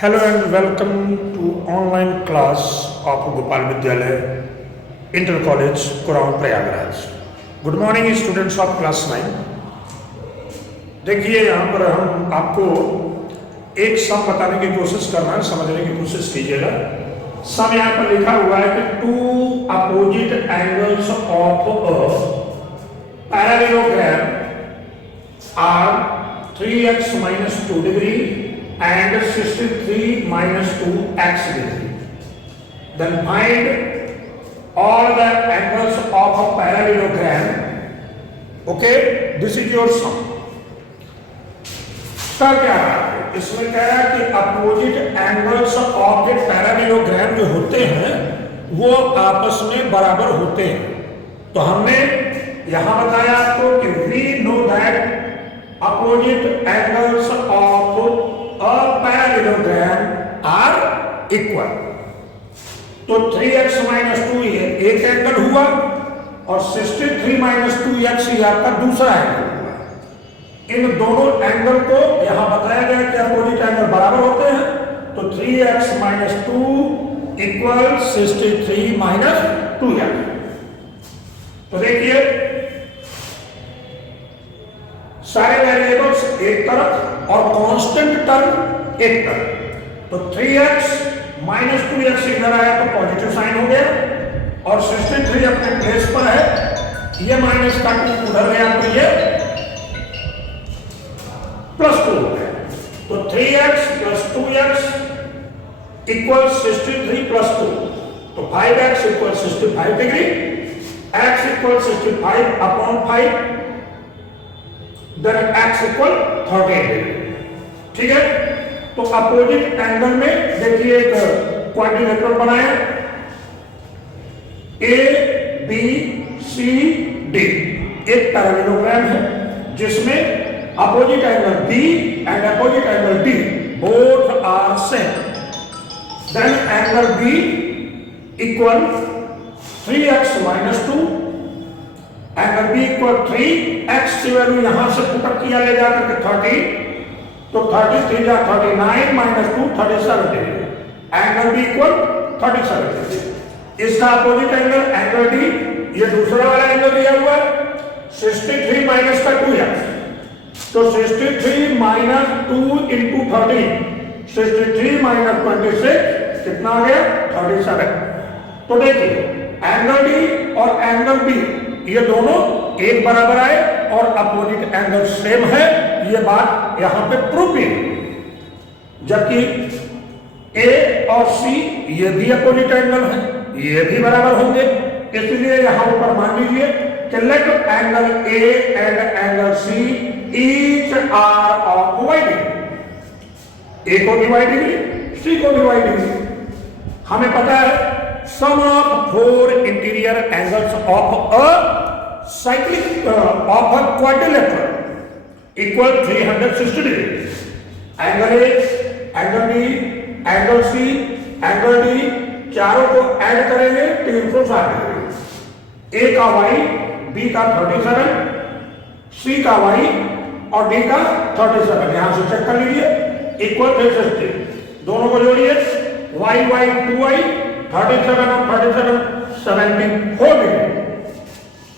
Hello and welcome to online class of Gopal Vidyalaya Inter College, Kurao, Prayagraj. Good morning students of class 9। देखिए यहाँ पर हम आपको एक सम बताने की कोशिश कर रहे हैं, समझने की कोशिश कीजिएगा। सम यहाँ पर लिखा हुआ है कि two opposite angles of a parallelogram are 3x minus 2 degree and 63 minus 2x degree. Then find all the angles of a parallelogram. Okay, this is your sum. क्या क्या है इसमें? कह रहा है कि opposite angles of a parallelogram जो होते हैं वो आपस में बराबर होते हैं। तो हमने यहां बताया आपको कि we know that opposite angles of a parallelogram are equal। तो 3x minus 2 ये एक एंगल हुआ और 63 minus 2x ये आपका दूसरा एंगल हुआ। इन दोनों एंगल को यहां बताया गया कि अपोजिट एंगल बराबर होते हैं। तो 3x minus 2 equal 63 minus 2x। तो देखिए सारे वेरिएबल्स एक तरफ और कांस्टेंट टर्म एक तरफ। तो 3x minus 2x इधर आया तो पॉजिटिव साइन हो गया और 63 अपने प्लेस पर है, ये माइनस का 2 उधर गया तो ये प्लस 2 हो गया। तो 3x plus 2x equal 63 plus 2। तो 5x equal 65 degree, x equal 65 upon 5, then x equal 30 degree. ठीक है, तो अपोजिट एंगल में देखिए एक क्वाड्रिलेटरल बनाया ए बी सी डी, एक पैरेललोग्राम है जिसमें opposite angle B and opposite angle D both are same. Then angle B equal 3x minus 2, angle B equal 3x की वैल्यू यहां से पुटअप किया ले जाकर के 30, तो 33 जा 39 minus 2 37 degree. Angle B equal 37 degree. इसका अपोजिट एंगल डी, ये दूसरा वाला एंगल दिया हुआ है 63 माइनस का 2x। तो 63 माइनस 2 इंटू 13, 63 माइनस 26 कितना आ गया 37। तो देखिए एंगल डी और एंगल बी ये दोनों एक बराबर आए और अपोजिट एंगल सेम है, ये बात यहां पे प्रूफ है। जबकि ए और सी ये भी अपोजिट एंगल है, ये भी बराबर होंगे। इसलिए यहां ऊपर मान लीजिए कि let angle A and angle C each are of y degree. A को भी y डिग्री, सी को भी y डिग्री। हमें पता है sum of 4 interior angles of a cyclic of a quadrilateral equal 360 degree. Angle A, angle B, angle C, angle D, चारों को add करेंगे 360 डिग्री। ए का y, बी का 37, सी का y और डी का 37, यहां से चेक कर लीजिए इक्वल 360। दोनों को जोड़िए y y 2y 37 और 37 74 डिग्री।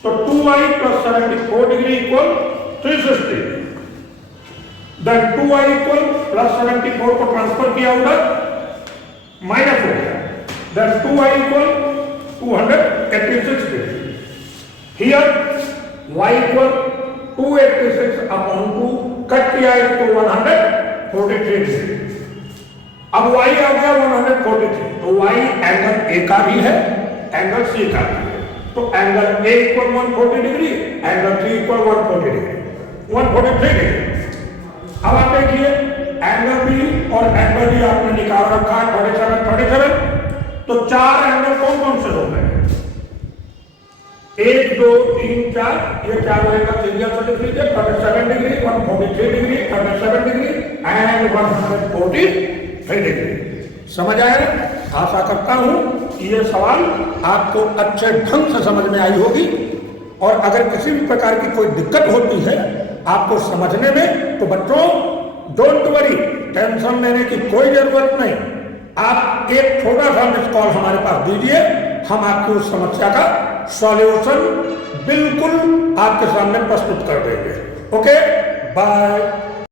तो 2y plus 74 degree equal 360। Then 2y equal plus 74 को ट्रांसफर किया उधर माइनस हो गया। Then 2y equal 286 degree. Here y equal 286 upon 2 cut किया इसको 143 डिग्री। अब y आ गया 143, तो y एंगल ए का भी है, एंगल सी का भी है। तो angle A equal 140 degree, angle C equal 140 degree, 143 degree. अब आप देखिए एंगल बी और एंगल डी आपने निकाल रखा है 37 37। तो चार एंगल कौन कौन से हो गए? 1 2 3 4, ये चार रहेगा सीरियल से लिख लीजिए 37 degree, 143 degree, 37 degree and 143 degree. समझ आया? आशा करता हूं कि ये सवाल आपको अच्छे ढंग से समझ में आई होगी। और अगर किसी भी प्रकार की कोई दिक्कत होती है आपको समझने में, तो बच्चों डोंट वरी, टेंशन लेने की कोई जरूरत नहीं। आप एक छोटा सा मिस कॉल हमारे पास दीजिए, हम आपकी उस समस्या का सॉल्यूशन बिल्कुल आपके सामने प्रस्तुत कर देंगे। Okay, bye.